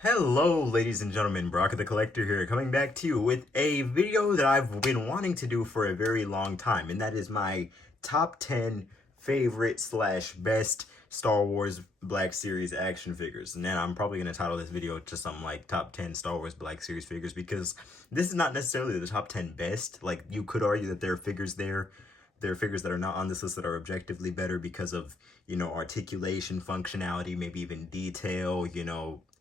Hello, ladies and gentlemen, Brock the Collector here, coming back to you with a video that I've been wanting to do for a very long time, and that is my top 10 favorite slash best Star Wars Black Series action figures. And then I'm probably going to title this video just something like top 10 Star Wars Black Series figures, because this is not necessarily the top 10 best. Like, you could argue that there are figures there are figures that are not on this list that are objectively better because of, articulation, functionality, maybe even detail,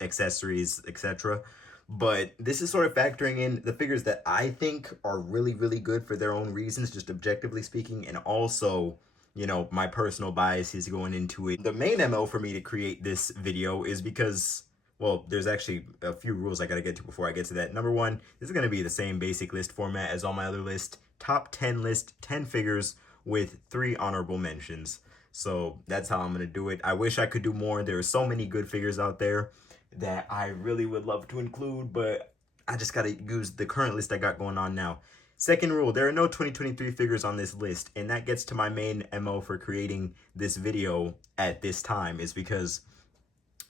accessories, etc. But this is sort of factoring in the figures that I think are really, really good for their own reasons, just objectively speaking, and also, my personal biases going into it. The main MO for me to create this video is because, well, there's actually a few rules I gotta get to before I get to that. Number one, this is gonna be the same basic list format as all my other lists. Top 10 list, 10 figures with 3 honorable mentions. So that's how I'm gonna do it. I wish I could do more. There are so many good figures out there that I really would love to include, but I just gotta use the current list I got going on now. Second rule, there are no 2023 figures on this list, and that gets to my main MO for creating this video at this time, is because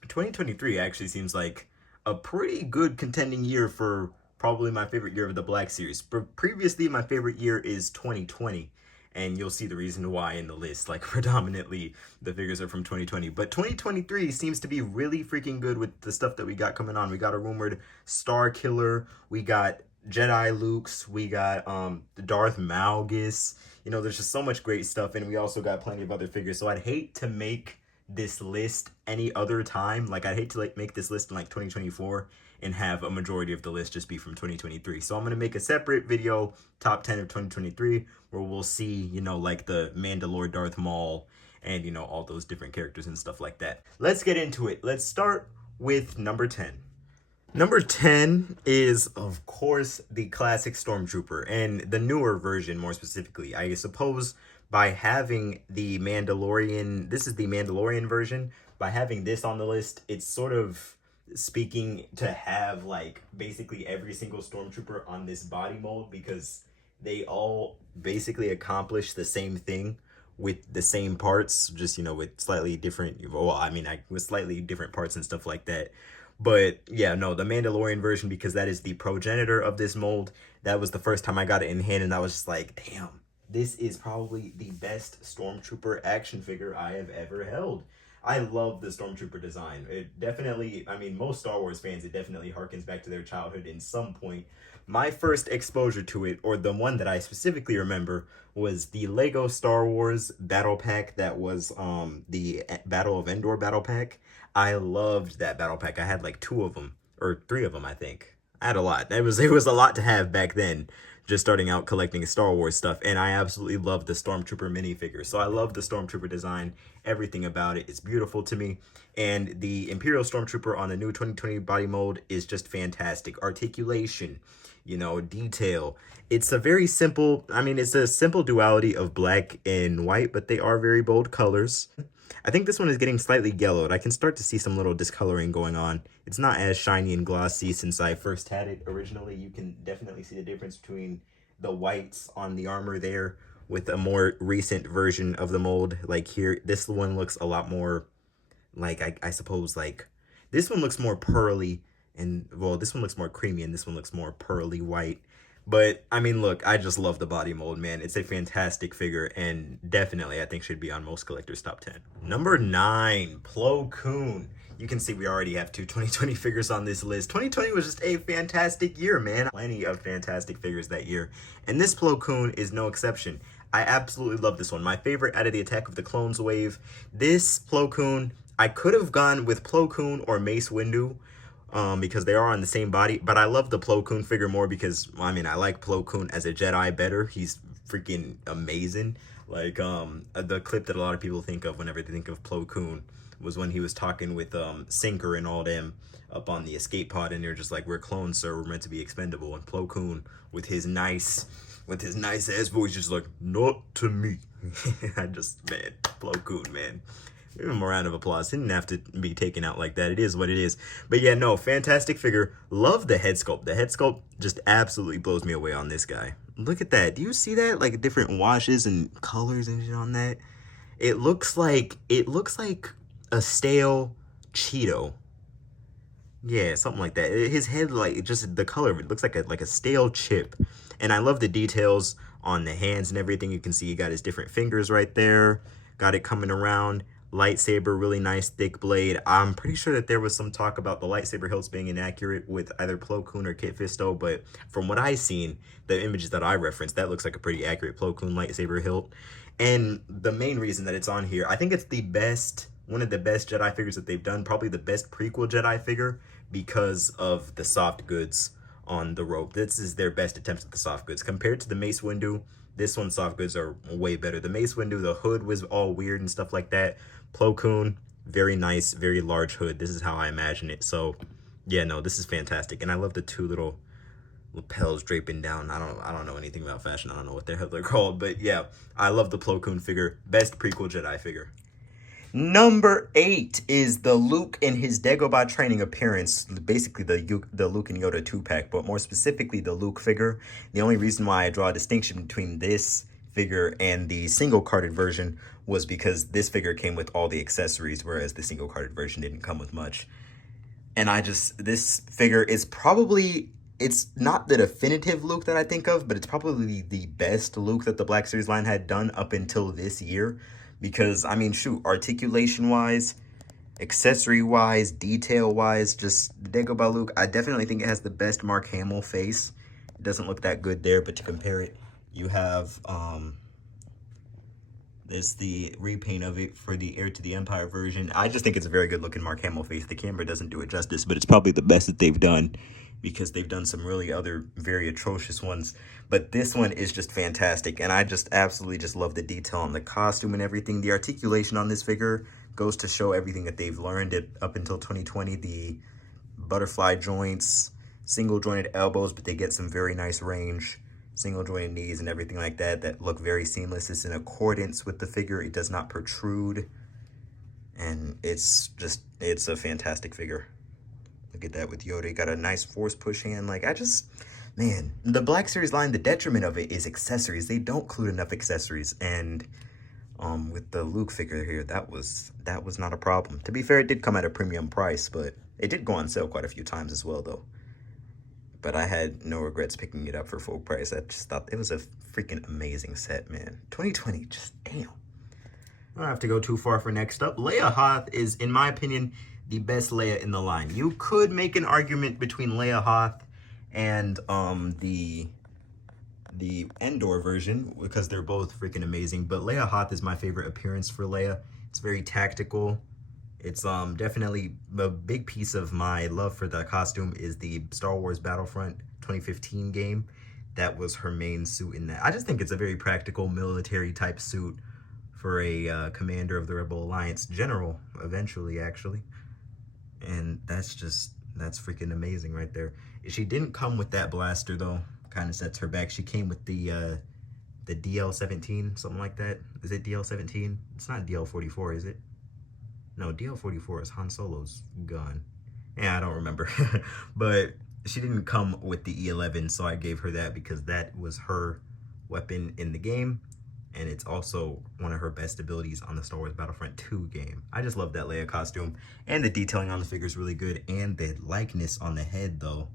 2023 actually seems like a pretty good contending year for probably my favorite year of the Black Series. But previously, my favorite year is 2020, and you'll see the reason why in the list. Like, predominantly, the figures are from 2020. But 2023 seems to be really freaking good with the stuff that we got coming on. We got a rumored Star Killer. We got Jedi Lukes. We got Darth Malgus. There's just so much great stuff, and we also got plenty of other figures. So I'd hate to make this list any other time. Like, I'd hate to make this list in like 2024 and have a majority of the list just be from 2023. So I'm gonna make a separate video, top 10 of 2023, where we'll see, like the Mandalore Darth Maul and, all those different characters and stuff like that. Let's get into it. Let's start with number 10. Number 10 is, of course, the classic Stormtrooper, and the newer version, more specifically. I suppose by having the Mandalorian, this is the Mandalorian version, by having this on the list, it's sort of speaking to have, like, basically every single Stormtrooper on this body mold, because they all basically accomplish the same thing with the same parts, just, with slightly different, with slightly different parts and stuff like that. But yeah, no, the Mandalorian version, because that is the progenitor of this mold. That was the first time I got it in hand, and I was just like, damn, this is probably the best Stormtrooper action figure I have ever held. I love the Stormtrooper design. It definitely, most Star Wars fans, it definitely harkens back to their childhood in some point. My first exposure to it, or the one that I specifically remember, was the Lego Star Wars battle pack that was the Battle of Endor battle pack. I loved that battle pack. I had like 2 of them, or 3 of them, I think. I had a lot. It was a lot to have back then, just starting out collecting Star Wars stuff, and I absolutely loved the Stormtrooper minifigure. So I love the Stormtrooper design, everything about it. It's beautiful to me, and the Imperial Stormtrooper on the new 2020 body mold is just fantastic. Articulation, detail. It's a very simple, it's a simple duality of black and white, but they are very bold colors. I think this one is getting slightly yellowed. I can start to see some little discoloring going on. It's not as shiny and glossy since I first had it originally. You can definitely see the difference between the whites on the armor there with a more recent version of the mold. Like here, this one looks a lot more like, I suppose, like, this one looks more pearly, and, well, this one looks more creamy, and this one looks more pearly white. But, look, I just love the body mold, man. It's a fantastic figure, and definitely, I think, should be on most collectors' top 10. Number 9, Plokon. You can see we already have 2 2020 figures on this list. 2020 was just a fantastic year, man. Plenty of fantastic figures that year, and this Plokon is no exception. I absolutely love this one. My favorite out of the Attack of the Clones wave. This Plokon, I could have gone with Plokon or Mace Windu, because they are on the same body, but I love the Plo Koon figure more because, I like Plo Koon as a Jedi better. He's freaking amazing. Like, the clip that a lot of people think of whenever they think of Plo Koon was when he was talking with, Sinker and all them up on the escape pod, and they're just like, we're clones, sir, we're meant to be expendable. And Plo Koon, with his nice ass voice, just like, not to me. Man, Plo Koon, man. Give him a round of applause. He didn't have to be taken out like that. It is what it is. But yeah, no, fantastic figure. Love the head sculpt. The head sculpt just absolutely blows me away on this guy. Look at that. Do you see that? Like, different washes and colors and shit on that. It looks like a stale Cheeto. Yeah, something like that. His head, like, just the color of it looks like a stale chip. And I love the details on the hands and everything. You can see he got his different fingers right there. Got it coming around. Lightsaber, really nice thick blade. I'm pretty sure that there was some talk about the lightsaber hilts being inaccurate with either Plo Koon or Kit Fisto, but from what I've seen, the images that I referenced, that looks like a pretty accurate Plo Koon lightsaber hilt. And the main reason that it's on here, I think it's the best, one of the best Jedi figures that they've done, probably the best prequel Jedi figure because of the soft goods on the rope. This is their best attempt at the soft goods. Compared to the Mace Windu, this one's soft goods are way better. The Mace Windu, the hood was all weird and stuff like that. Plo Koon, very nice, very large hood. This is how I imagine it. So, yeah, no, this is fantastic. And I love the two little lapels draping down. I don't know anything about fashion. I don't know what the hell they're called. But, yeah, I love the Plo Koon figure. Best prequel Jedi figure. Number 8 is the Luke in his Dagobah training appearance, basically the Luke and Yoda 2-pack, but more specifically the Luke figure. The only reason why I draw a distinction between this figure and the single-carded version was because this figure came with all the accessories, whereas the single-carded version didn't come with much. And this figure is probably, it's not the definitive Luke that I think of, but it's probably the best Luke that the Black Series line had done up until this year. Because, I mean, shoot, articulation-wise, accessory-wise, detail-wise, just Dagobah Luke, I definitely think it has the best Mark Hamill face. It doesn't look that good there, but to compare it, you have, there's the repaint of it for the Heir to the Empire version. I just think it's a very good-looking Mark Hamill face. The camera doesn't do it justice, but it's probably the best that they've done because they've done some really other very atrocious ones. But this one is just fantastic, and I just absolutely just love the detail on the costume and everything. The articulation on this figure goes to show everything that they've learned up until 2020. The butterfly joints, single-jointed elbows, but they get some very nice range. Single-jointed knees and everything like that that look very seamless. It's in accordance with the figure. It does not protrude, and it's a fantastic figure. Look at that with Yoda. You got a nice force push hand. Like, man, the Black Series line, the detriment of it is accessories. They don't include enough accessories. And with the Luke figure here, that was not a problem. To be fair, it did come at a premium price, but it did go on sale quite a few times as well, though. But I had no regrets picking it up for full price. I just thought it was a freaking amazing set, man. 2020, just damn. I don't have to go too far for next up. Leia Hoth is, in my opinion, the best Leia in the line. You could make an argument between Leia Hoth and the Endor version because they're both freaking amazing. But Leia Hoth is my favorite appearance for Leia. It's very tactical. It's definitely a big piece of my love for the costume is the Star Wars Battlefront 2015 game. That was her main suit in that. I just think it's a very practical military type suit for a commander of the Rebel Alliance, general, eventually, actually. And that's freaking amazing right there. She didn't come with that blaster, though. Kind of sets her back. She came with the DL-17, something like that. Is it DL-17? It's not DL-44, is it? No, DL-44 is Han Solo's gun. Yeah, I don't remember. But she didn't come with the E11, so I gave her that because that was her weapon in the game. And it's also one of her best abilities on the Star Wars Battlefront 2 game. I just love that Leia costume. And the detailing on the figure is really good. And the likeness on the head, though.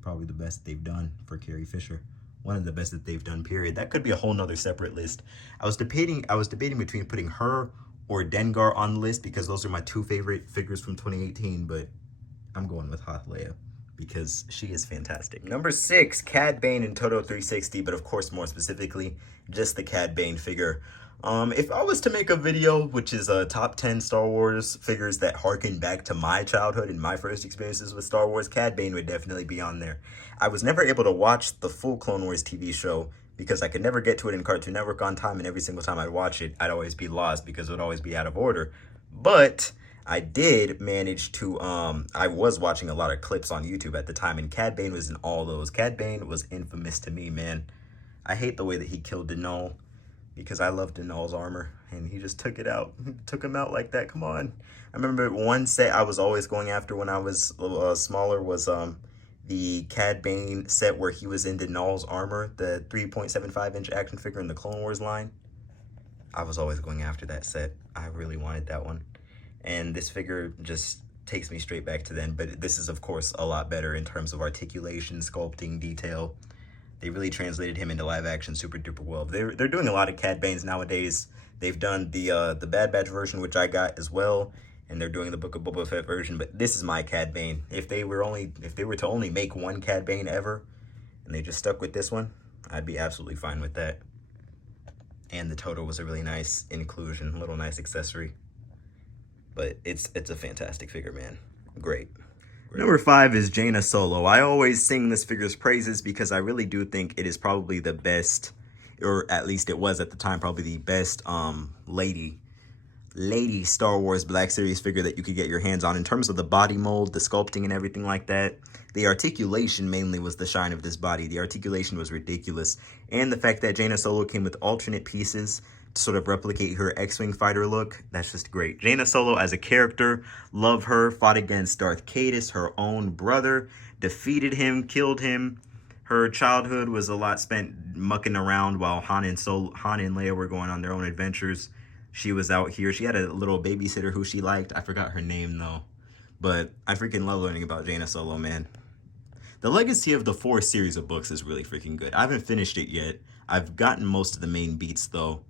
Probably the best they've done for Carrie Fisher. One of the best that they've done, period. That could be a whole nother separate list. I was debating between putting her or Dengar on the list because those are my two favorite figures from 2018. But I'm going with Hoth Leia because she is fantastic. Number 6, CAD Bane in Toto 360, but of course more specifically, just the CAD Bane figure. If I was to make a video, which is a top 10 Star Wars figures that harken back to my childhood and my first experiences with Star Wars, CAD Bane would definitely be on there. I was never able to watch the full Clone Wars TV show because I could never get to it in Cartoon Network on time, and every single time I'd watch it, I'd always be lost because it would always be out of order. But I did manage to, I was watching a lot of clips on YouTube at the time, and CAD Bane was in all those. CAD Bane was infamous to me, man. I hate the way that he killed Denol because I love Denol's armor, and he just took it out. Took him out like that, come on. I remember one set I was always going after when I was smaller was the CAD Bane set where he was in Denol's armor, the 3.75-inch action figure in the Clone Wars line. I was always going after that set. I really wanted that one. And this figure just, takes me straight back to then. But this is, of course, a lot better in terms of articulation, sculpting, detail. They really translated him into live action super duper well. They're doing a lot of CAD Banes nowadays. They've done the Bad Batch version, which I got as well, and they're doing the Book of Boba Fett version. But this is my CAD Bane. If they were to only make one CAD Bane ever, and they just stuck with this one, I'd be absolutely fine with that. And the Toto was a really nice inclusion, a little nice accessory. But it's a fantastic figure, man. Great. Number 5 is Jaina Solo. I always sing this figure's praises because I really do think it is probably the best, or at least it was at the time, probably the best lady Star Wars Black Series figure that you could get your hands on in terms of the body mold, the sculpting, and everything like that. The articulation mainly was the shine of this body. The articulation was ridiculous. And the fact that Jaina Solo came with alternate pieces to sort of replicate her X-Wing fighter look, that's just great. Jaina Solo as a character, love her, fought against Darth Caedus, her own brother, defeated him, killed him. Her childhood was a lot spent mucking around while Han and Leia were going on their own adventures. She was out here. She had a little babysitter who she liked. I forgot her name, though. But I freaking love learning about Jaina Solo, man. The Legacy of the Force series of books is really freaking good. I haven't finished it yet. I've gotten most of the main beats, though.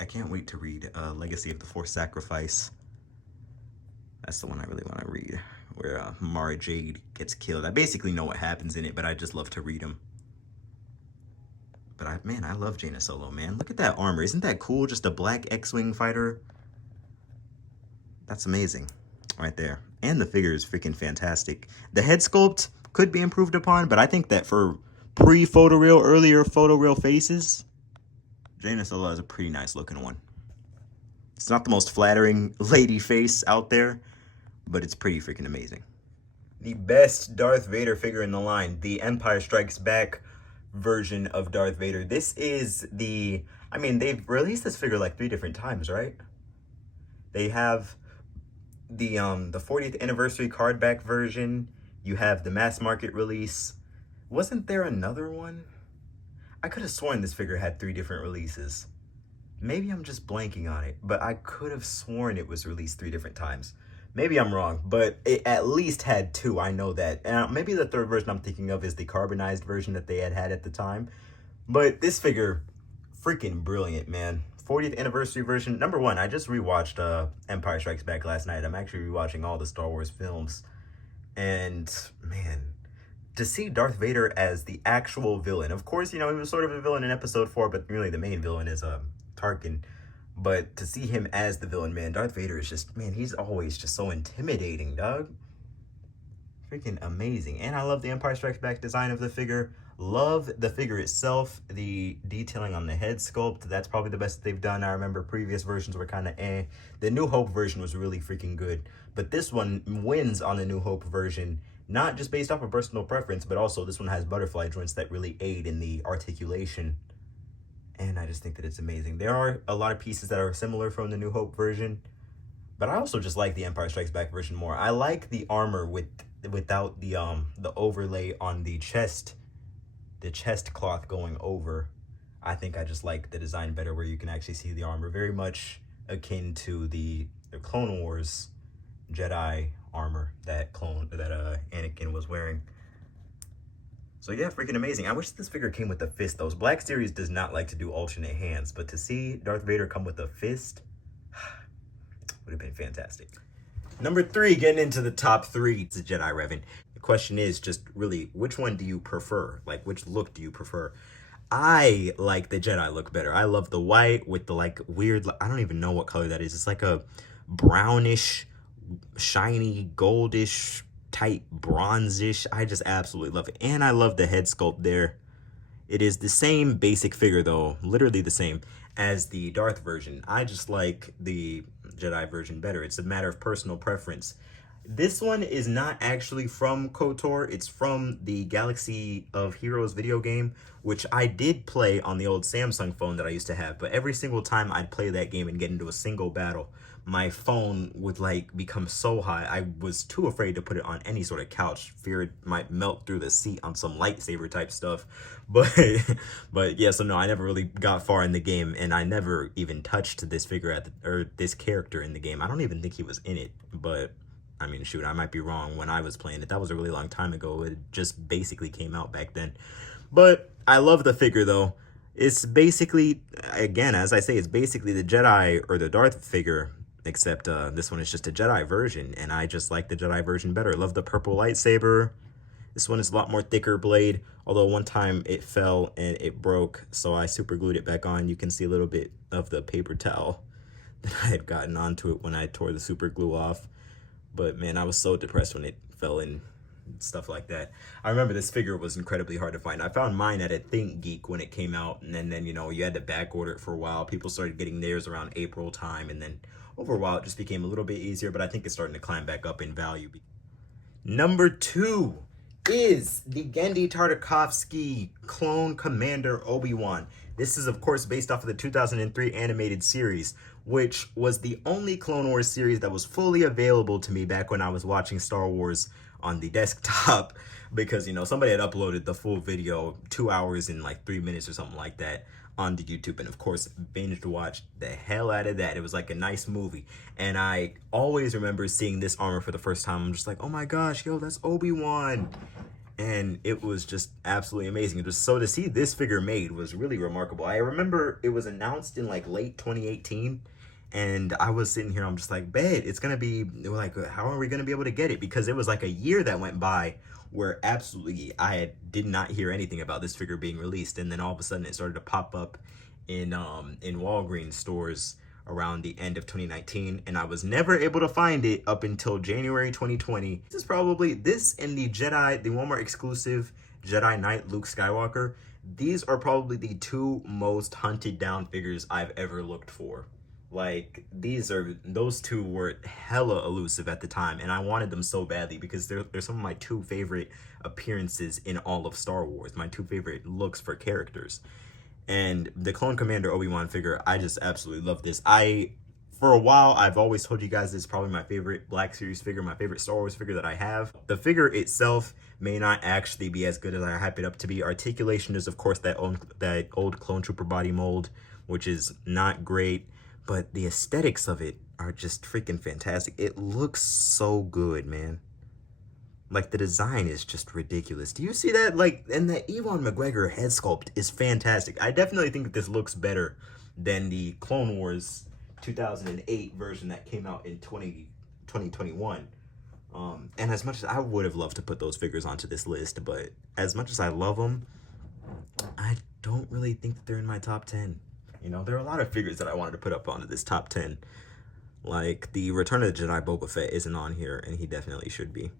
I can't wait to read Legacy of the Force Sacrifice. That's the one I really want to read, where Mara Jade gets killed. I basically know what happens in it, but I just love to read them. But man, I love Jaina Solo, man. Look at that armor. Isn't that cool? Just a black X-Wing fighter. That's amazing right there. And the figure is freaking fantastic. The head sculpt could be improved upon, but I think that for pre-photoreal, earlier photoreal faces, Jaina Solo is a pretty nice looking one. It's not the most flattering lady face out there, but it's pretty freaking amazing. The best Darth Vader figure in the line, the Empire Strikes Back version of Darth Vader. This is the, I mean, they've released this figure like 3 different times, right? They have the 40th anniversary card back version. You have the mass market release. Wasn't there another one? I could have sworn this figure had 3 different releases. Maybe I'm just blanking on it, but I could have sworn it was released 3 different times. Maybe I'm wrong, but it at least had 2, I know that. And maybe the 3rd version I'm thinking of is the carbonized version that they had at the time. But this figure, freaking brilliant, man. 40th anniversary version. Number 1, I just rewatched Empire Strikes Back last night. I'm actually rewatching all the Star Wars films. And, man, to see Darth Vader as the actual villain. Of course, you know, he was sort of a villain in episode 4, but really the main villain is Tarkin. But to see him as the villain, man, Darth Vader is just, man, he's always just so intimidating, dog. Freaking amazing. And I love the Empire Strikes Back design of the figure. Love the figure itself. The detailing on the head sculpt, that's probably the best they've done. I remember previous versions were kind of eh. The New Hope version was really freaking good. But this one wins on the New Hope version, not just based off of personal preference, but also this one has butterfly joints that really aid in the articulation. And I just think that it's amazing. There are a lot of pieces that are similar from the New Hope version, but I also just like the Empire Strikes Back version more. I like the armor without the overlay on the chest cloth going over. I think I just like the design better, where you can actually see the armor, very much akin to the Clone Wars Jedi armor that Anakin was wearing. So yeah, freaking amazing. I wish this figure came with a fist, though. Black Series does not like to do alternate hands, but to see Darth Vader come with a fist would have been fantastic. Number 3, getting into the top 3, it's a Jedi Revan. The question is just really, which one do you prefer? Like, which look do you prefer? I like the Jedi look better. I love the white with the like weird, I don't even know what color that is. It's like a brownish, shiny, goldish, tight bronzish. I just absolutely love it. And I love the head sculpt there. It is the same basic figure, though, literally the same as the Darth version. I just like the Jedi version better. It's a matter of personal preference. This one is not actually from KOTOR. It's from the Galaxy of Heroes video game, which I did play on the old Samsung phone that I used to have. But every single time I'd play that game and get into a single battle, my phone would like become so hot. I was too afraid to put it on any sort of couch, feared it might melt through the seat on some lightsaber type stuff. But yeah, so no, I never really got far in the game, and I never even touched this figure or this character in the game. I don't even think he was in it, but I mean, shoot, I might be wrong when I was playing it. That was a really long time ago. It just basically came out back then. But I love the figure, though. It's basically, again, as I say, it's basically the Jedi or the Darth figure, except this one is just a Jedi version, and I just like the Jedi version better. I love the purple lightsaber. This one is a lot more thicker blade, although one time it fell and it broke, so I super glued it back on. You can see a little bit of the paper towel that I had gotten onto it when I tore the super glue off. But man, I was so depressed when it fell in, stuff like that. I remember this figure was incredibly hard to find. I found mine at a Think Geek when it came out, and then you know, you had to back order it for a while. People started getting theirs around April time, and then over a while it just became a little bit easier, but I think it's starting to climb back up in value. Number 2 is the Genndy Tartakovsky Clone Commander Obi-Wan. This is, of course, based off of the 2003 animated series, which was the only Clone Wars series that was fully available to me back when I was watching Star Wars on the desktop, because, you know, somebody had uploaded the full video, 2 hours and like 3 minutes or something like that, onto YouTube, and of course binged watched the hell out of that. It was like a nice movie, and I always remember seeing this armor for the first time. I'm just like, oh my gosh, yo, that's Obi-Wan. And it was just absolutely amazing. It was, so to see this figure made was really remarkable. I remember it was announced in like late 2018, and I was sitting here, I'm just like, bet it's gonna be like, how are we gonna be able to get it? Because it was like a year that went by where absolutely did not hear anything about this figure being released, and then all of a sudden it started to pop up in Walgreens stores around the end of 2019, and I was never able to find it up until January 2020. This is probably, this and the Jedi, the Walmart exclusive Jedi Knight Luke Skywalker, these are probably the 2 most hunted down figures I've ever looked for. Like, those 2 were hella elusive at the time, and I wanted them so badly because they're some of my 2 favorite appearances in all of Star Wars, my 2 favorite looks for characters. And the Clone Commander Obi-Wan figure, I just absolutely love this. For a while, I've always told you guys this is probably my favorite Black Series figure, my favorite Star Wars figure that I have. The figure itself may not actually be as good as I hype it up to be. Articulation is, of course, that old Clone Trooper body mold, which is not great. But the aesthetics of it are just freaking fantastic. It looks so good, man. Like, the design is just ridiculous. Do you see that? Like, and the Ewan McGregor head sculpt is fantastic. I definitely think that this looks better than the Clone Wars 2008 version that came out in 2021. And as much as I would have loved to put those figures onto this list, but as much as I love them, I don't really think that they're in my top 10. You know, there are a lot of figures that I wanted to put up onto this top 10. Like, the Return of the Jedi Boba Fett isn't on here, and he definitely should be.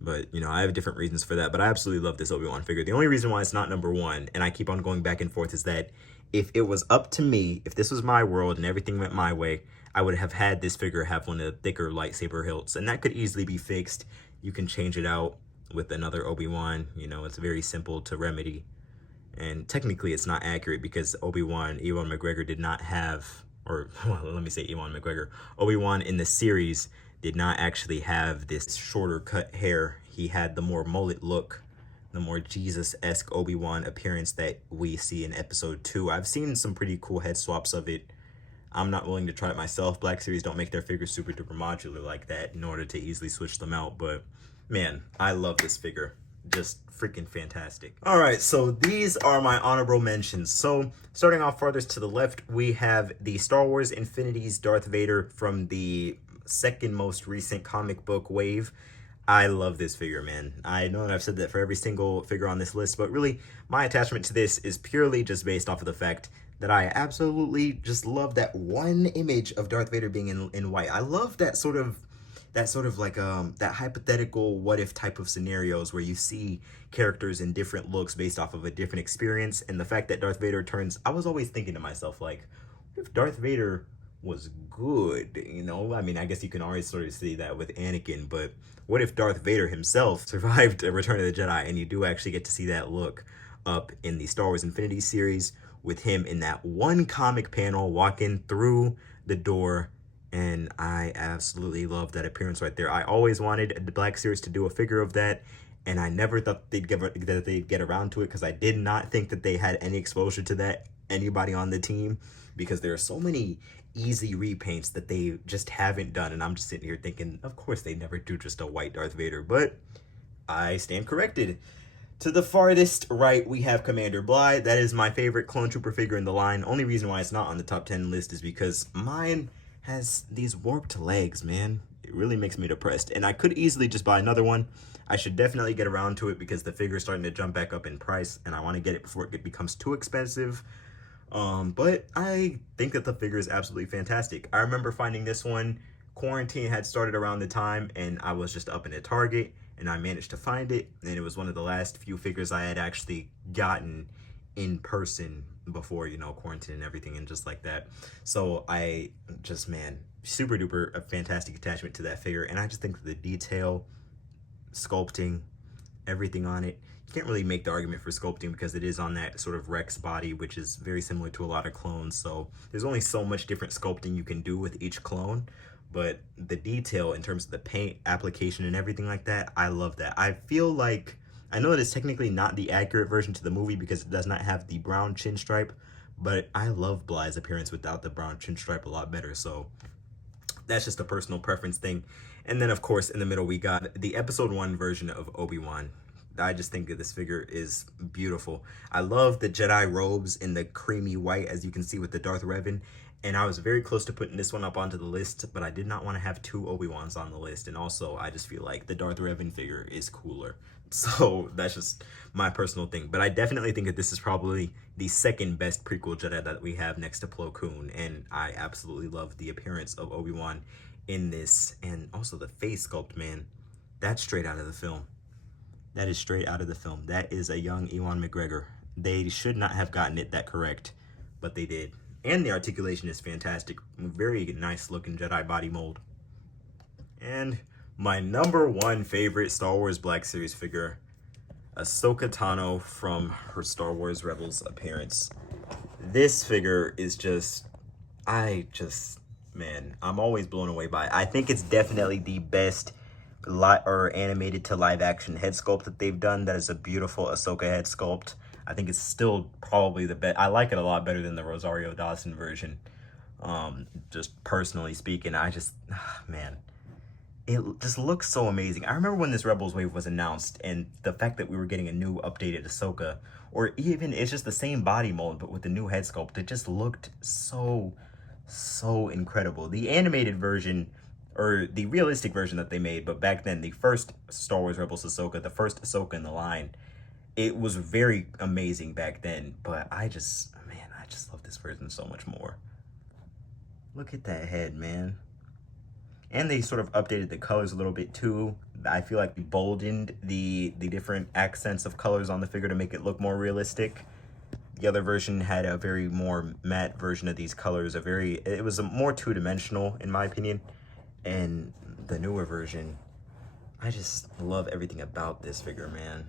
But, you know, I have different reasons for that. But I absolutely love this Obi-Wan figure. The only reason why it's not number 1, and I keep on going back and forth, is that if it was up to me, if this was my world and everything went my way, I would have had this figure have one of the thicker lightsaber hilts. And that could easily be fixed. You can change it out with another Obi-Wan. You know, it's very simple to remedy. And technically it's not accurate because Ewan McGregor did not have, or well, let me say Ewan McGregor, Obi-Wan in the series did not actually have this shorter cut hair. He had the more mullet look, the more Jesus-esque Obi-Wan appearance that we see in episode 2. I've seen some pretty cool head swaps of it. I'm not willing to try it myself. Black Series don't make their figures super duper modular like that in order to easily switch them out, but man, I love this figure. Just freaking fantastic. All right, so these are my honorable mentions. So starting off farthest to the left, we have the Star Wars Infinity's Darth Vader from the second most recent comic book wave. I love this figure, man. I know that I've said that for every single figure on this list, but really my attachment to this is purely just based off of the fact that I absolutely just love that one image of Darth Vader being in white. I love that sort of like that hypothetical what if type of scenarios where you see characters in different looks based off of a different experience. And the fact that Darth Vader turns, I was always thinking to myself, like, what if Darth Vader was good? You know, I mean, I guess you can always sort of see that with Anakin, but what if Darth Vader himself survived a Return of the Jedi, and you do actually get to see that look up in the Star Wars Infinity series with him in that one comic panel walking through the door. And I absolutely love that appearance right there. I always wanted the Black Series to do a figure of that, and I never thought they'd get around to it because I did not think that they had any exposure to that, anybody on the team. because there are so many easy repaints that they just haven't done. And I'm just sitting here thinking, of course they never do just a white Darth Vader, but I stand corrected. To the farthest right, we have Commander Bly. That is my favorite clone trooper figure in the line. Only reason why it's not on the top 10 list is because mine has these warped legs, man. It really makes me depressed. And I could easily just buy another one. I should definitely get around to it because the figure is starting to jump back up in price, and I want to get it before it becomes too expensive. But I think that the figure is absolutely fantastic. I remember finding this one. Quarantine had started around the time, and I was just up in a Target, and I managed to find it, and it was one of the last few figures I had actually gotten in person before, you know, quarantine and everything and just like that. So I just, man, super duper a fantastic attachment to that figure, and I just think the detail, sculpting, everything on it, you can't really make the argument for sculpting because it is on that sort of Rex body, which is very similar to a lot of clones. So there's only so much different sculpting you can do with each clone. But the detail in terms of the paint application and everything like that, I love that. I feel like, I know that it's technically not the accurate version to the movie because it does not have the brown chin stripe, but I love Bly's appearance without the brown chin stripe a lot better. So that's just a personal preference thing. And then, of course, in the middle, we got the episode 1 version of ObiWan. I just think that this figure is beautiful. I love the Jedi robes in the creamy white, as you can see with the Darth Revan. And I was very close to putting this one up onto the list, but I did not want to have 2 Obi-Wans on the list. And also, I just feel like the Darth Revan figure is cooler. So that's just my personal thing. But I definitely think that this is probably the second best prequel Jedi that we have next to Plokon. And I absolutely love the appearance of Obi-Wan in this. And also the face sculpt, man. That's straight out of the film. That is straight out of the film. That is a young Ewan McGregor. They should not have gotten it that correct, but they did. And the articulation is fantastic. Very nice looking Jedi body mold. And my number 1 favorite Star Wars Black Series figure, Ahsoka Tano from her Star Wars Rebels appearance. This figure is just, man, I'm always blown away by it. I think it's definitely the best animated to live action head sculpt that they've done. That is a beautiful Ahsoka head sculpt. I think it's still probably the best. I like it a lot better than the Rosario Dawson version. Just personally speaking, man, it just looks so amazing. I remember when this Rebels wave was announced and the fact that we were getting a new updated Ahsoka, or even it's just the same body mold, but with the new head sculpt, it just looked so incredible. The animated version, or the realistic version that they made, but back then, the first Star Wars Rebels Ahsoka, the first Ahsoka in the line, it was very amazing back then, but I just love this version so much more. Look at that head, man. And they sort of updated the colors a little bit too. I feel like they boldened the different accents of colors on the figure to make it look more realistic. The other version had a very more matte version of these colors. It was a more two-dimensional, in my opinion. And the newer version, I just love everything about this figure, man.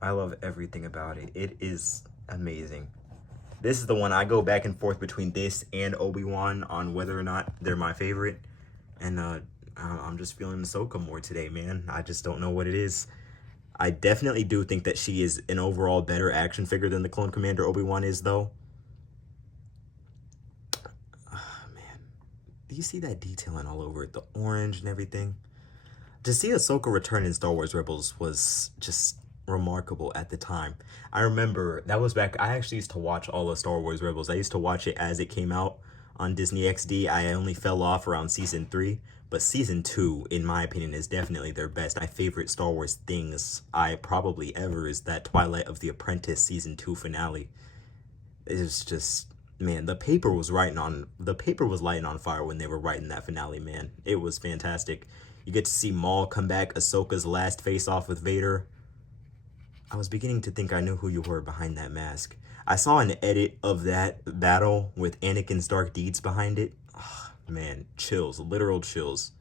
I love everything about it. It is amazing. This is the one I go back and forth between this and Obi-Wan on whether or not they're my favorite. And I'm just feeling Ahsoka more today, man. I just don't know what it is. I definitely do think that she is an overall better action figure than the Clone Commander Obi-Wan is, though. Man, do you see that detailing all over it? The orange and everything. To see Ahsoka return in Star Wars Rebels was just remarkable at the time. I remember that was back, I actually used to watch all of Star Wars Rebels. I used to watch it as it came out on Disney XD. I only fell off around season 3, but season 2, in my opinion, is definitely their best. My favorite Star Wars things I probably ever is that Twilight of the Apprentice season 2 finale. It's just, man, the paper was lighting on fire when they were writing that finale, man. It was fantastic. You get to see Maul come back, Ahsoka's last face-off with Vader. I was beginning to think I knew who you were behind that mask. I saw an edit of that battle with Anakin's dark deeds behind it. Oh, man, chills, literal chills.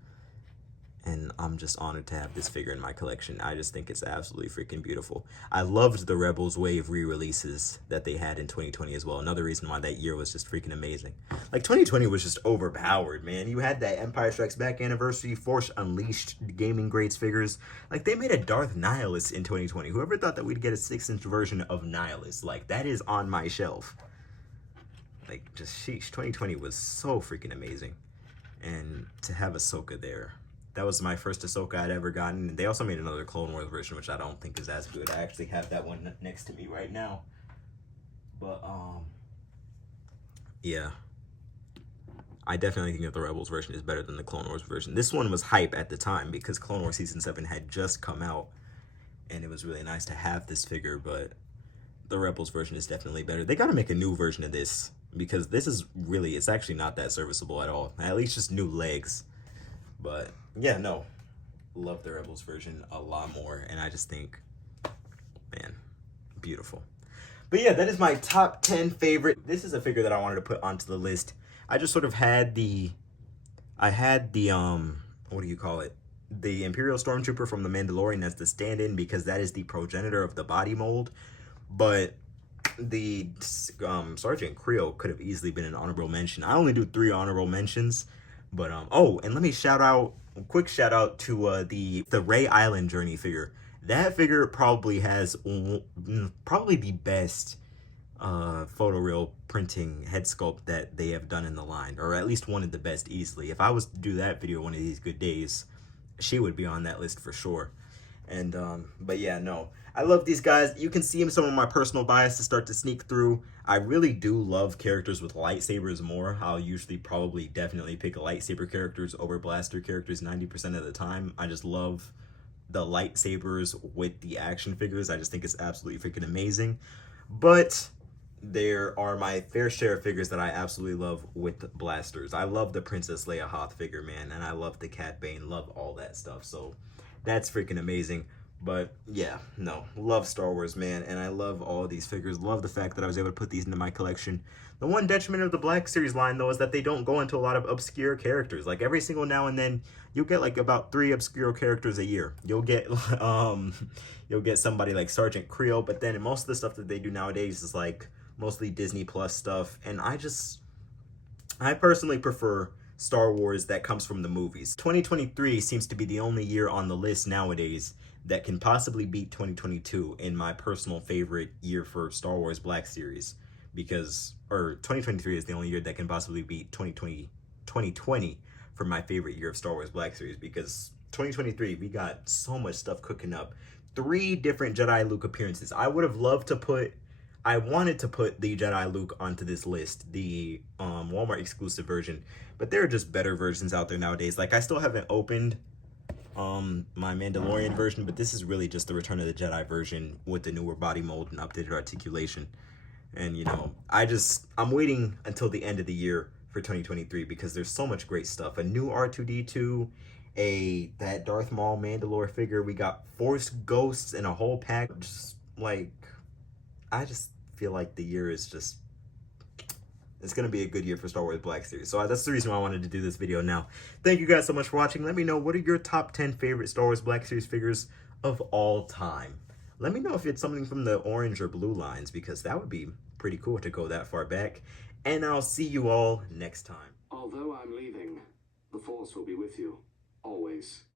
And I'm just honored to have this figure in my collection. I just think it's absolutely freaking beautiful. I loved the Rebels Wave re-releases that they had in 2020 as well. Another reason why that year was just freaking amazing. Like, 2020 was just overpowered, man. You had that Empire Strikes Back anniversary, Force Unleashed gaming grades figures. Like, they made a Darth Nihilus in 2020. Whoever thought that we'd get a 6-inch version of Nihilus? Like, that is on my shelf. Like, just sheesh, 2020 was so freaking amazing. And to have Ahsoka there, that was my first Ahsoka I'd ever gotten. They also made another Clone Wars version, which I don't think is as good. I actually have that one next to me right now. But, yeah. I definitely think that the Rebels version is better than the Clone Wars version. This one was hype at the time because Clone Wars Season 7 had just come out. And it was really nice to have this figure, but the Rebels version is definitely better. They gotta make a new version of this because this is really, it's actually not that serviceable at all. At least just new legs. But yeah, no, love the Rebels version a lot more. And I just think, man, beautiful. But yeah, that is my top 10 favorite. This is a figure that I wanted to put onto the list. I just sort of had the, what do you call it? The Imperial Stormtrooper from The Mandalorian as the stand-in because that is the progenitor of the body mold. But the Sergeant Creel could have easily been an honorable mention. I only do 3 honorable mentions. But, oh, and let me a quick shout out to the Rey Island Journey figure. That figure probably has probably the best photoreal printing head sculpt that they have done in the line, or at least one of the best easily. If I was to do that video one of these good days, she would be on that list for sure. And but yeah, no, I love these guys. You can see some of my personal biases start to sneak through. I really do love characters with lightsabers more. I'll usually probably definitely pick lightsaber characters over blaster characters 90% of the time. I just love the lightsabers with the action figures. I just think it's absolutely freaking amazing. But there are my fair share of figures that I absolutely love with blasters. I love the Princess Leia Hoth figure, man, and I love the CAD Bane, love all that stuff. So that's freaking amazing. But yeah, no, love Star Wars, man, and I love all these figures. Love the fact that I was able to put these into my collection. The one detriment of the Black Series line, though, is that they don't go into a lot of obscure characters. Like, every single now and then, you'll get, like, about 3 obscure characters a year. You'll get, you'll get somebody like Sergeant Creel, but then most of the stuff that they do nowadays is, like, mostly Disney Plus stuff, and I personally prefer Star Wars that comes from the movies. 2023 seems to be the only year on the list nowadays that can possibly beat 2022 in my personal favorite year for Star Wars Black Series, because, or 2023 is the only year that can possibly beat 2020 for my favorite year of Star Wars Black Series, because 2023, we got so much stuff cooking up. 3 different Jedi Luke appearances. I wanted to put the Jedi Luke onto this list, the Walmart exclusive version, but there are just better versions out there nowadays. Like, I still haven't opened my Mandalorian version, but this is really just the Return of the Jedi version with the newer body mold and updated articulation. And, you know, I'm waiting until the end of the year for 2023 because there's so much great stuff. A new R2-D2, that Darth Maul Mandalore figure. We got Force Ghosts in a whole pack. Just, like, I just feel like the year is just, it's going to be a good year for Star Wars Black Series. So that's the reason why I wanted to do this video now. Thank you guys so much for watching. Let me know, what are your top 10 favorite Star Wars Black Series figures of all time? Let me know if it's something from the orange or blue lines, because that would be pretty cool to go that far back. And I'll see you all next time. Although I'm leaving, the Force will be with you, always.